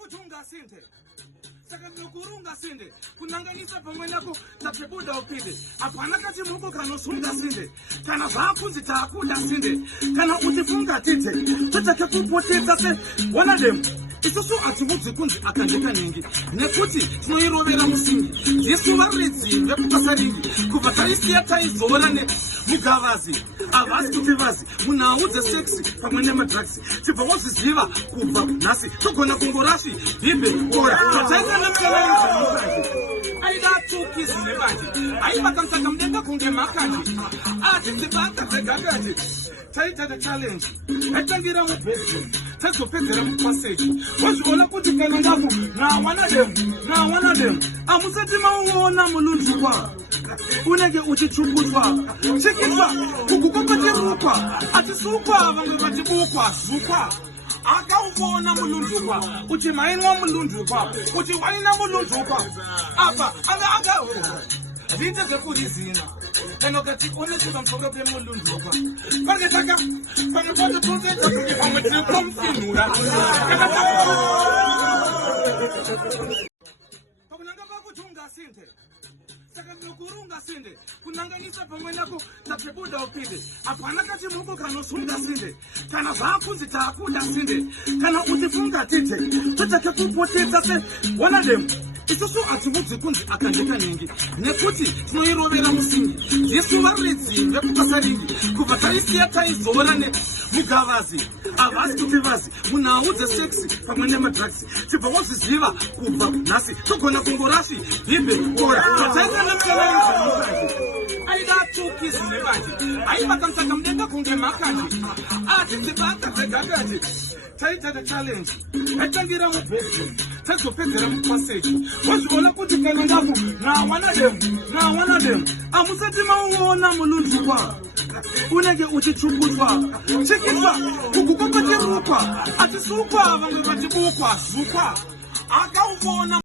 kuchunga sinde saka nokurunga sinde kunanganisa pamwe nako tapebuda upinde apana kati muko kanosunga sinde kana vakunzi taakunda sinde kana utifunga tite tutake kupotedza se one of them isusu ativudzi kunzi akandeka nengi nekuti tinoirovera musingi jesu varidzi vekupasaringi kubva taisiya taizora nemugavazi havasi kuti vazi munhau dzesexi pamwe nemadrugs tibva wozviziva kubva nhasi togona kungorashi hibhe ora tataita nemukavainzi aida tukisi nebanje aivakamutaka mudenga kunge makanje atitsibata dzegagati taita the challenge aitangira mubedroom tazopedzera mupassage wazviona kuti kana ndaku na one of them amusati mauona mulunzukwa unenge uchitsukutswa chekiswa kukukopatirukwa atisukwa vamwe vatibukwa zukwa akaubona mulunzukwa kuti mainwa mulunzukwa kuti waina mulunzukwa apa anga zvite zvekurizina kana kuti onekuva musoro pemulunzukwa pangetaka panopoto totoita kuti pamwe tiri pamufinhura pakunanga pakuchunga sinde saka nokurunga sinde kunanganisa pamwe nako tapebuda upinde apana kati muko kanosunga sinde kana vakunzi taakunda sinde kana utifunga tite tutake kupotedza se one of them isusu ativudzi kunzi akandeka nengi nekuti tinoirovera musingi jesu varidzi vekupasaringi kubva taisiya taizora nemugavazi havasi kuti vazi munhau dzesexi pamwe nemadrugs tibva wozviziva kubva nhasi togona kungorashi hibhe ora tataita nemukavainzi aida tukisi nebanje aivakamutaka mudenga kunge makanje atitsibata dzegagati taita the challenge aitangira mubedroom tazopedzera mupassage wazviona kuti kana ndaku na one of them amusati mauona mulunzukwa unenge uchitsukutswa chekiswa kukukopatirukwa atisukwa vamwe vatibukwa zukwa akaubona